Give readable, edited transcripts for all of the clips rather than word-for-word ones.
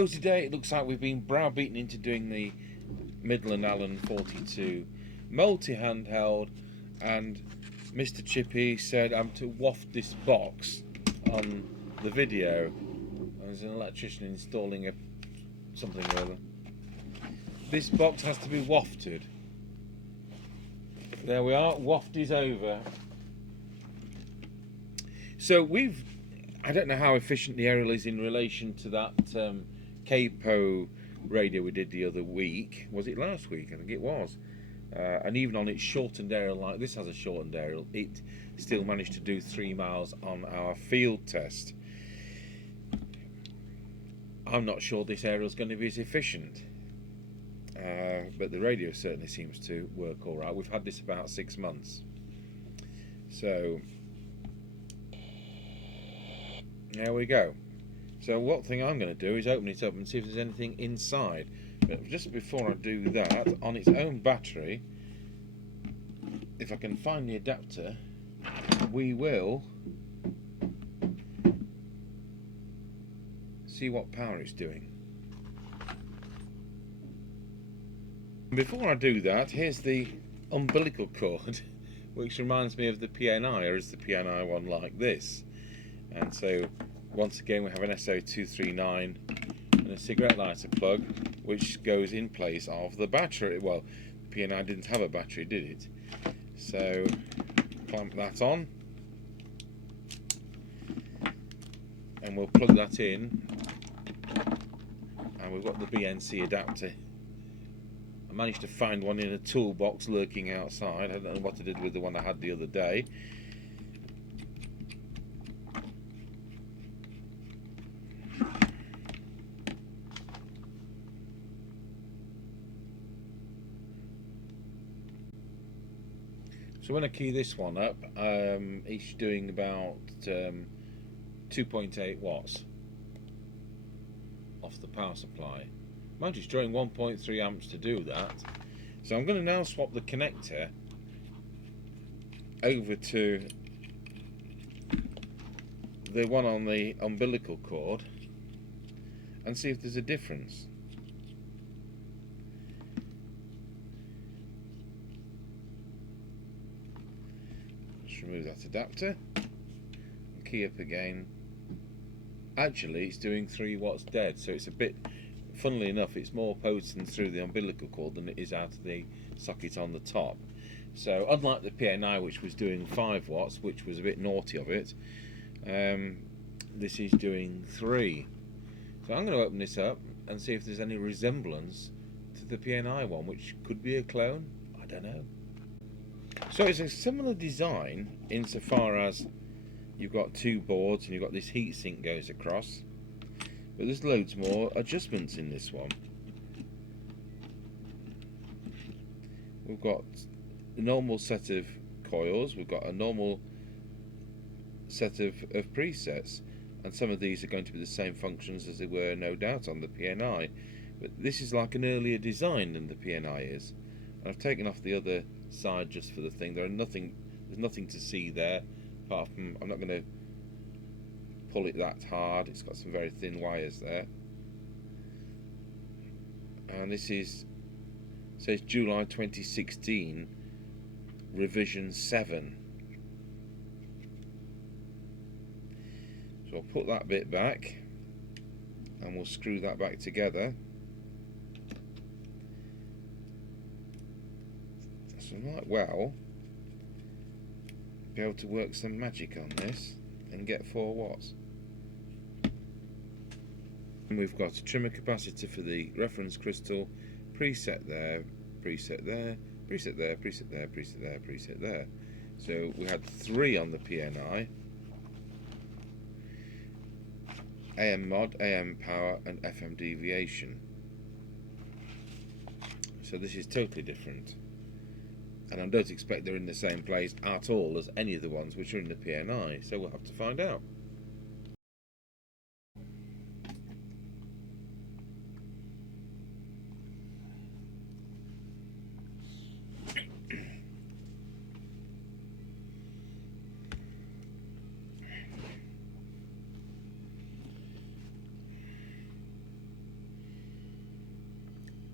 So today it looks like we've been browbeaten into doing the Midland Alan 42 multi-handheld, and Mr. Chippy said I'm to waft this box on the video. There's an electrician installing something or other. This box has to be wafted. There we are, waft is over. So I don't know how efficient the aerial is in relation to that K-Po radio we did the other week. Was it last week? I think it was. And even on its shortened aerial, like this has a shortened aerial, it still managed to do 3 miles on our field test. I'm not sure this aerial is going to be as efficient, but the radio certainly seems to work all right. We've had this about 6 months, so there we go. So what thing I'm going to do is open it up and see if there's anything inside. But just before I do that, on its own battery, if I can find the adapter, we will see what power it's doing. Before I do that, here's the umbilical cord, which reminds me of the PNI, or is the PNI one like this? And so once again we have an SO239 and a cigarette lighter plug, which goes in place of the battery. Well, the PNI didn't have a battery, did it? So clamp that on, and we'll plug that in, and we've got the BNC adapter. I managed to find one in a toolbox lurking outside. I don't know what I did with the one I had the other day. So when I key this one up, it's doing about 2.8 watts off the power supply. Mind you, it's drawing 1.3 amps to do that. So I'm going to now swap the connector over to the one on the umbilical cord and see if there's a difference. Remove that adapter and key up again. Actually, it's doing 3 watts dead, so it's a bit, funnily enough, it's more potent through the umbilical cord than it is out of the socket on the top. So unlike the PNI, which was doing 5 watts, which was a bit naughty of it, this is doing 3. So I'm going to open this up and see if there's any resemblance to the PNI one, which could be a clone, I don't know. So it's a similar design insofar as you've got 2 boards and you've got this heat sink goes across, but there's loads more adjustments in this one. We've got a normal set of coils, we've got a normal set of presets, and some of these are going to be the same functions as they were, no doubt, on the PNI, but this is like an earlier design than the PNI is. I've taken off the other side just for the thing. There's nothing to see there, apart from I'm not going to pull it that hard. It's got some very thin wires there, and this says July 2016 revision 7. So I'll put that bit back and we'll screw that back together. So I might well be able to work some magic on this and get 4 watts. And we've got a trimmer capacitor for the reference crystal, preset there, preset there, preset there, preset there, preset there, preset there. So we had 3 on the PNI. AM mod, AM power and FM deviation. So this is totally different. And I don't expect they're in the same place at all as any of the ones which are in the PNI, so we'll have to find out.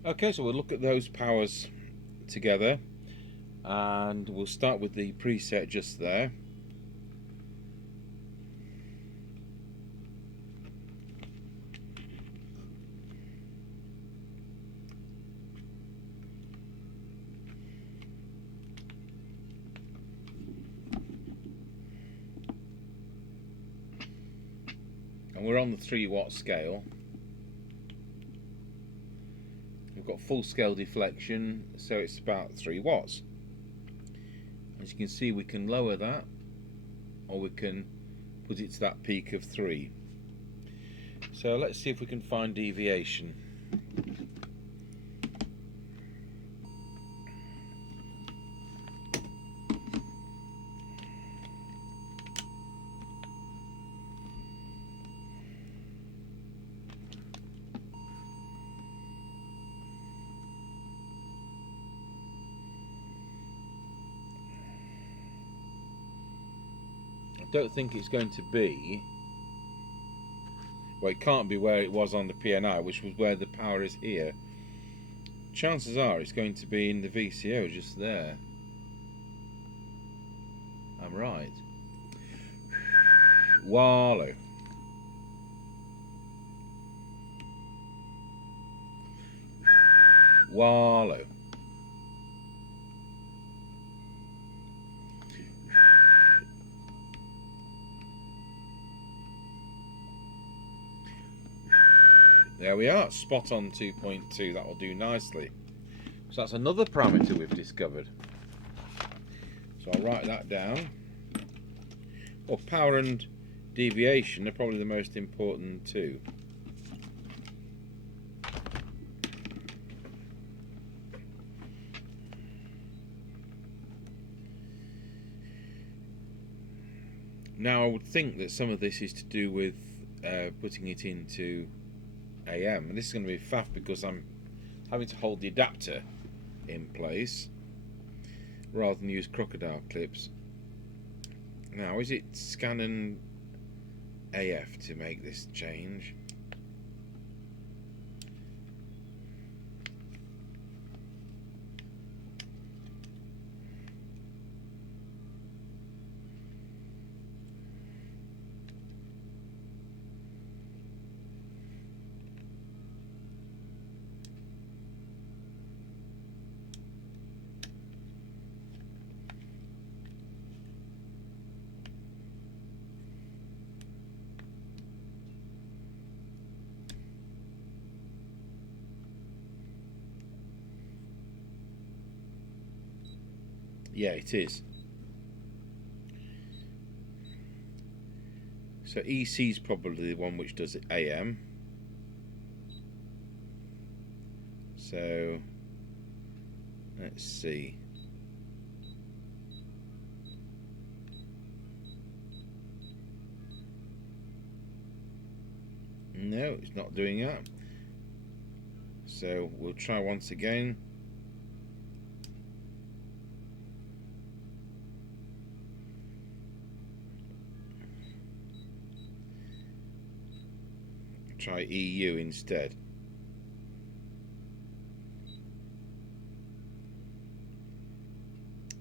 Okay, so we'll look at those powers together, and we'll start with the preset just there. And we're on the 3-watt scale. We've got full scale deflection, so it's about 3 watts. As you can see, we can lower that, or we can put it to that peak of 3. So let's see if we can find deviation. I don't think it's going to be, well, it can't be where it was on the PNI, which was where the power is here. Chances are it's going to be in the VCO just there. I'm right. Wallow. Wallow. There we are, spot on 2.2. That will do nicely. So that's another parameter we've discovered. So I'll write that down. Well, power and deviation are probably the most important too. Now I would think that some of this is to do with putting it into AM, and this is going to be faff because I'm having to hold the adapter in place rather than use crocodile clips. Now, is it scan and AF to make this change? Yeah, it is. So EC is probably the one which does it AM. So let's see. No, it's not doing that. So we'll try once again. Try EU instead.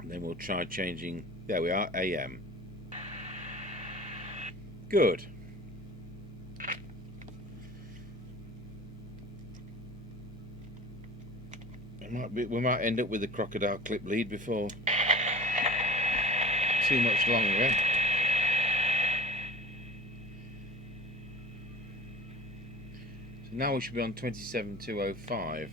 And then we'll try changing, there we are, AM. Good. We might end up with a crocodile clip lead before too much longer. So now we should be on 27205.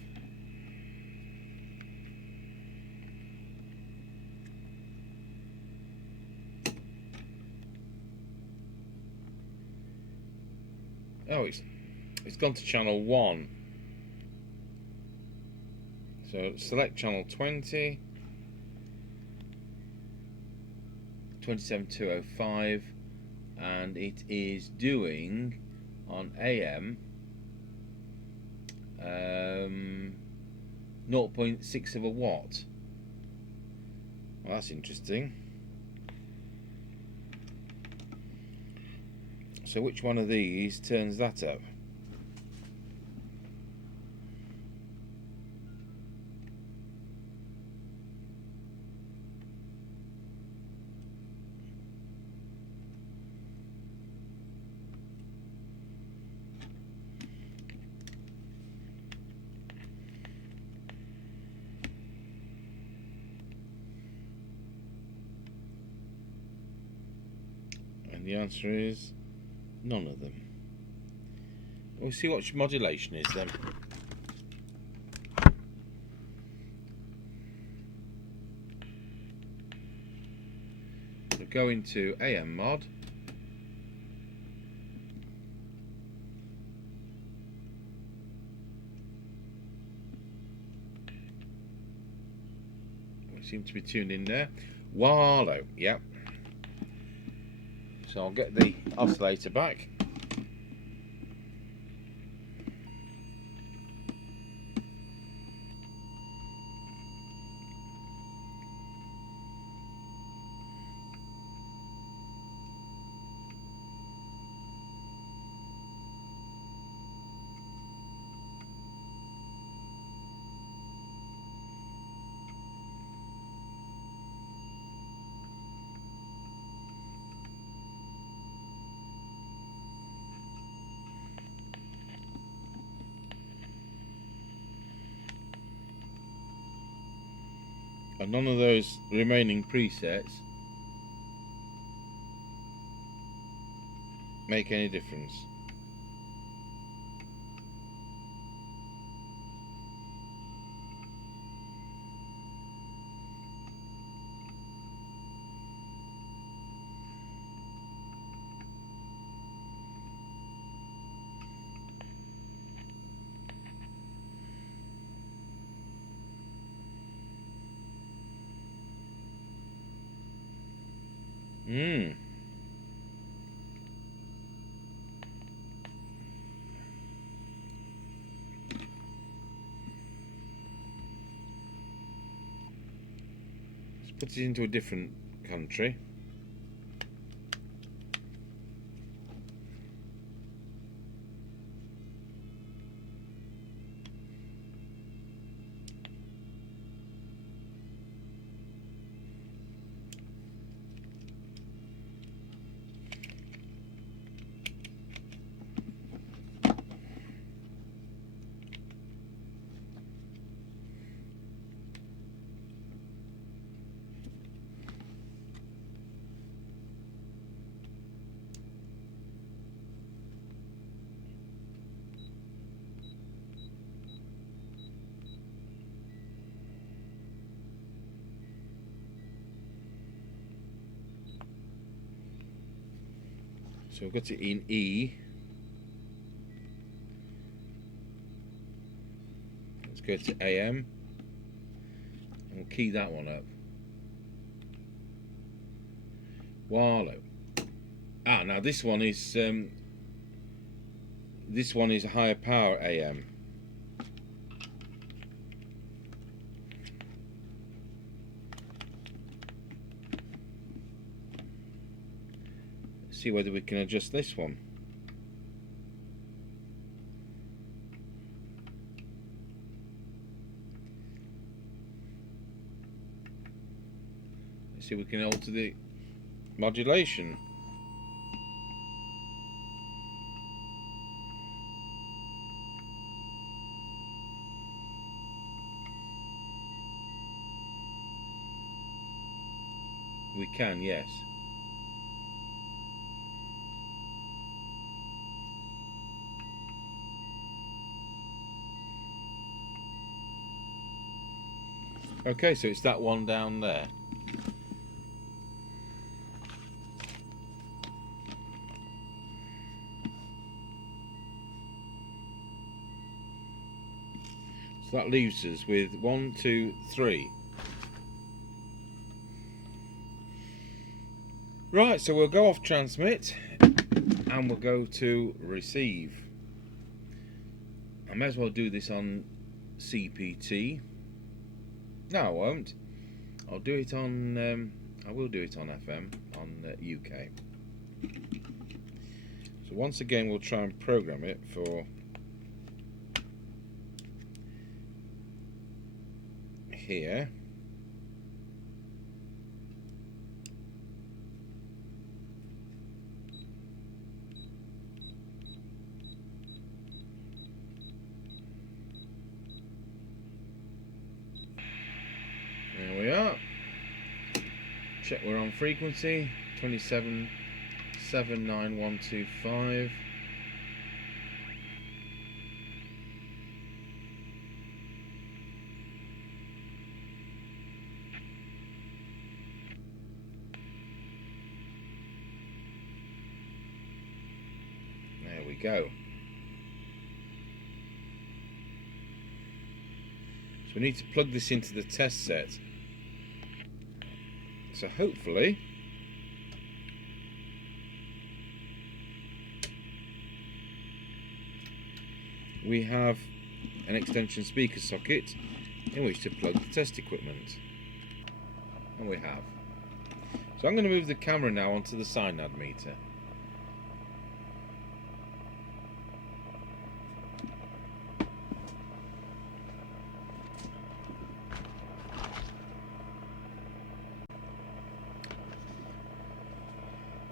Oh, it's gone to channel 1. So select channel 20, 27205, and it is doing on AM 0.6 of a watt. Well, that's interesting. So which one of these turns that up? And the answer is none of them. We'll see what modulation is then. We'll go into AM mod. We seem to be tuned in there. Wallow, yep. So I'll get the oscillator back. And none of those remaining presets make any difference. Let's put it into a different country. So we've got it in E. Let's go to AM and we'll key that one up. Wallow. Ah, now this one is a higher power AM. See whether we can adjust this one. Let's see if we can alter the modulation. We can, yes. Okay, so it's that one down there. So that leaves us with 1, 2, 3. Right, so we'll go off transmit and we'll go to receive. I may as well do this on CPT. No, I won't. I'll do it on. I will do it on FM on UK. So once again, we'll try and program it for here. There we are. Check we're on frequency 27 79125. There we go. So we need to plug this into the test set. So hopefully we have an extension speaker socket in which to plug the test equipment. And we have. So I'm going to move the camera now onto the SINAD meter.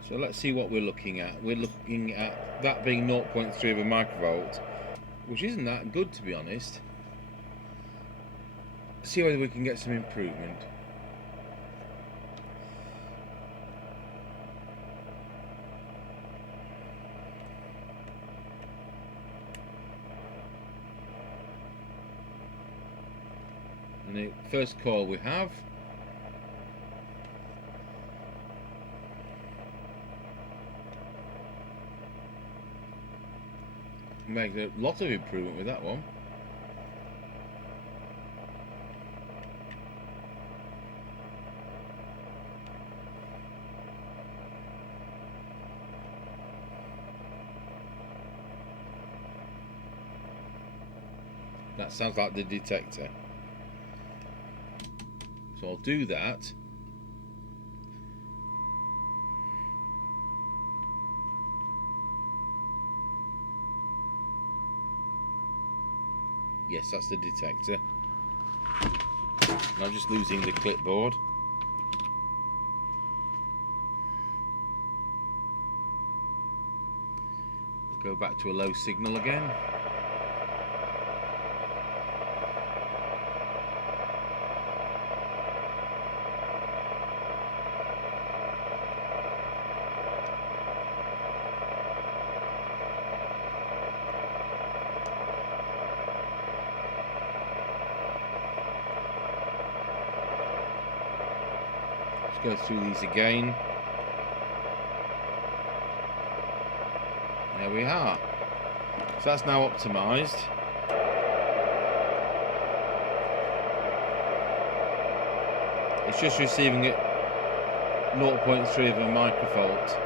So let's see what we're looking at. We're looking at that being 0.3 of a microvolt, which isn't that good, to be honest. See whether we can get some improvement. And the first coil we have. Make a lot of improvement with that one. That sounds like the detector. So I'll do that. Yes, that's the detector. And I'm just losing the clipboard. We'll go back to a low signal again. Go through these again. There we are. So that's now optimized. It's just receiving it 0.3 of a microvolt.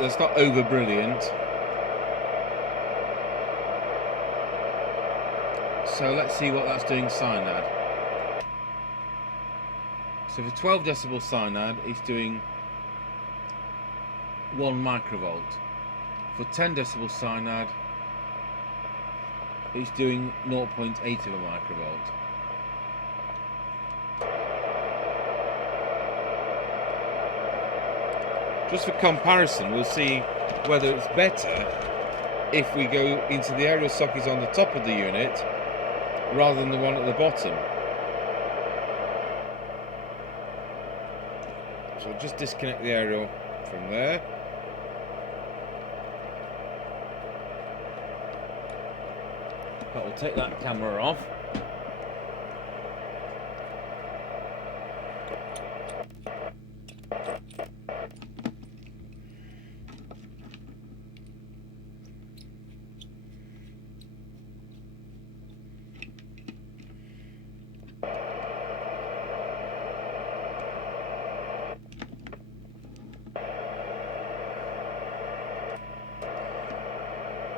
That's not over brilliant. So let's see what that's doing SINAD. So for 12 decibel SINAD, it's doing 1 microvolt. For 10 decibel SINAD, it's doing 0.8 of a microvolt. Just for comparison, we'll see whether it's better if we go into the aerial sockets on the top of the unit rather than the one at the bottom. So just disconnect the aerial from there. That will take that camera off.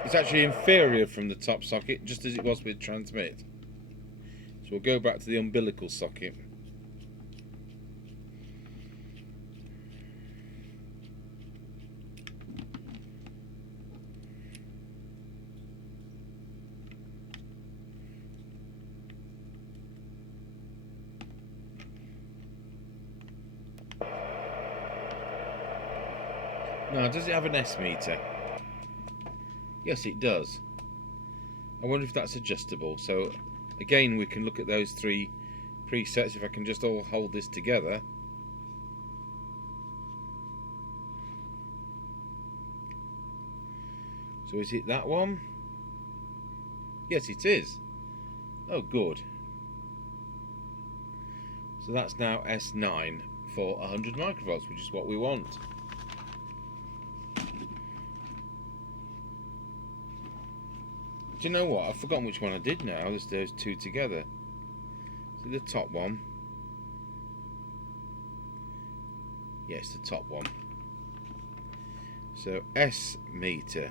It's actually inferior from the top socket, just as it was with transmit. So we'll go back to the umbilical socket. Now, does it have an S meter? Yes, it does. I wonder if that's adjustable. So again, we can look at those 3 presets. If I can just all hold this together. So is it that one? Yes, it is. Oh, good. So that's now S9 for 100 microvolts, which is what we want. Do you know what? I've forgotten which one I did now. There's those two together. So the top one. Yes, the top one. So S meter.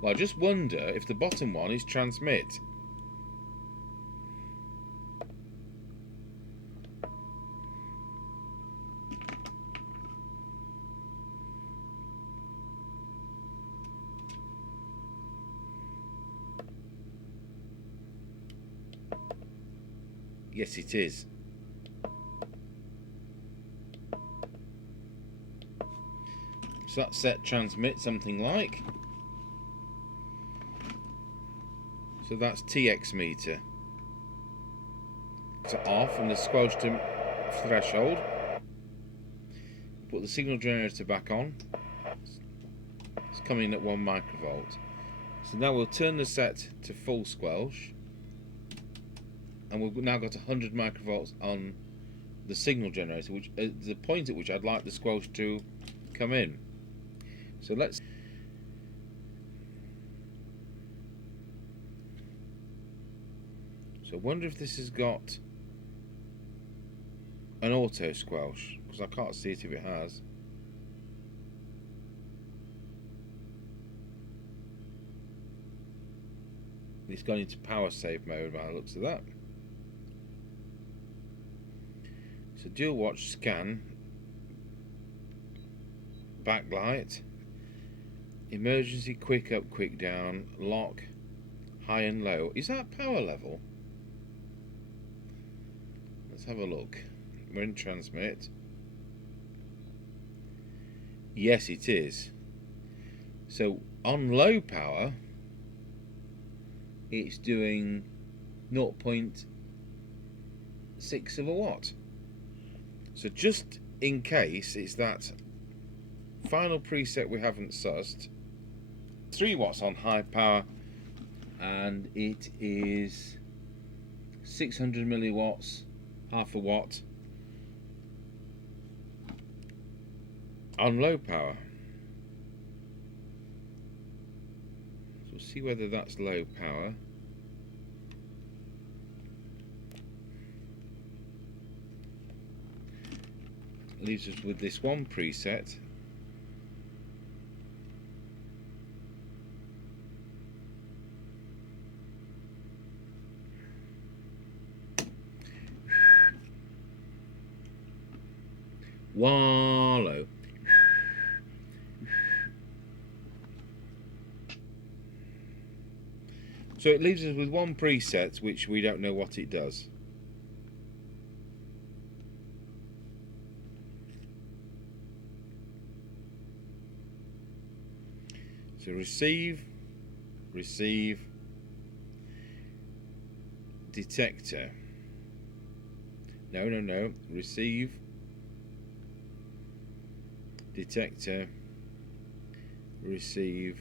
Well, I just wonder if the bottom one is transmit. Yes, it is. So that's set transmit something like. So that's TX meter. So off from the squelch to threshold. Put the signal generator back on. It's coming at 1 microvolt. So now we'll turn the set to full squelch. And we've now got 100 microvolts on the signal generator, which is the point at which I'd like the squelch to come in. So let's. So I wonder if this has got an auto squelch, because I can't see it if it has. It's gone into power save mode by the looks of that. So dual watch scan, backlight, emergency quick up, quick down, lock, high and low. Is that power level? Let's have a look. We're in transmit. Yes, it is. So on low power, it's doing 0.6 of a watt. So just in case it's that final preset we haven't sussed, 3 watts on high power, and it is 600 milliwatts, half a watt on low power. So we'll see whether that's low power. Leaves us with this one preset. Wallow. So it leaves us with one preset which we don't know what it does. So receive, detector. No, receive, detector, receive.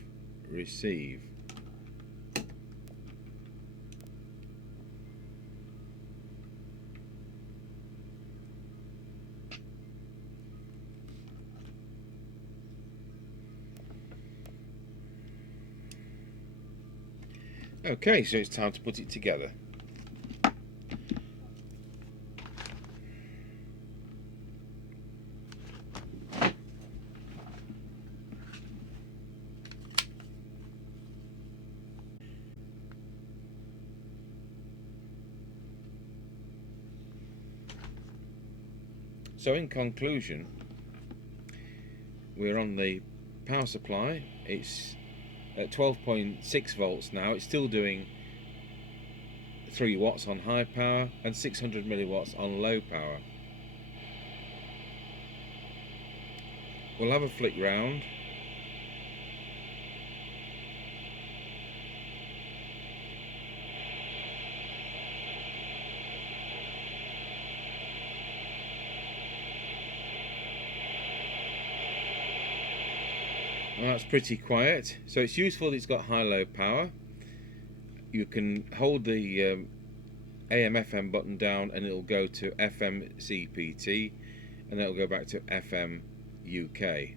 Okay, so it's time to put it together. So in conclusion, we're on the power supply. It's at 12.6 volts now. It's still doing 3 watts on high power and 600 milliwatts on low power. We'll have a flick round. That's pretty quiet. So it's useful that it's got high-low power. You can hold the AM/FM button down and it'll go to FM CPT, and then it'll go back to FM UK.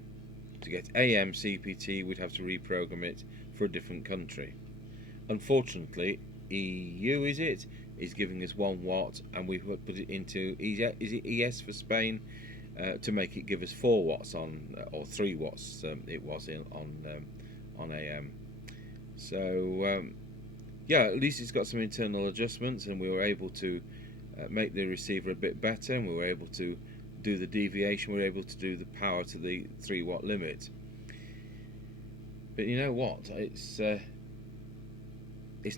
To get AM CPT, we'd have to reprogram it for a different country. Unfortunately, EU is giving us 1 watt, and we've put it into is it ES for Spain, to make it give us 4 watts on, or 3 watts. It was on AM. So yeah, at least it's got some internal adjustments, and we were able to make the receiver a bit better, and we were able to do the deviation. We were able to do the power to the 3 watt limit. But you know what? It's not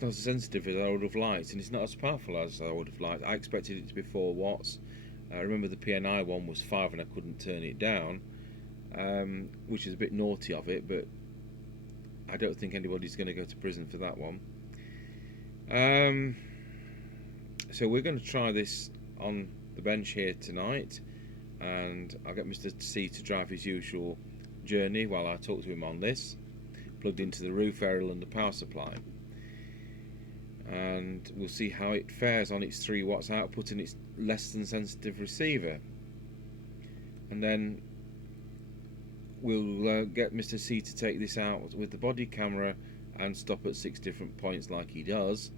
as sensitive as I would have liked, and it's not as powerful as I would have liked. I expected it to be 4 watts. I remember the PNI one was 5 and I couldn't turn it down, which is a bit naughty of it, but I don't think anybody's going to go to prison for that one. So we're going to try this on the bench here tonight, and I'll get Mr. C to drive his usual journey while I talk to him on this, plugged into the roof aerial and the power supply. And we'll see how it fares on its 3 watts output and its less than sensitive receiver, and then we'll get Mr. C to take this out with the body camera and stop at 6 different points like he does,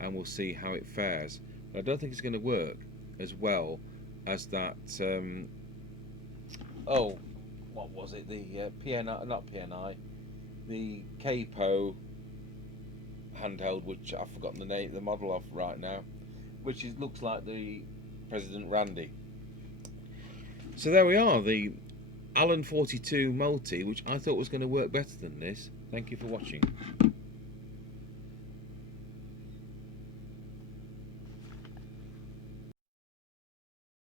and we'll see how it fares. But I don't think it's going to work as well as that oh, what was it, the PNI, not PNI, the K-Po handheld, which I've forgotten the name, the model of right now, which looks like the President Randy. So there we are, the Alan 42 Multi, which I thought was going to work better than this. Thank you for watching.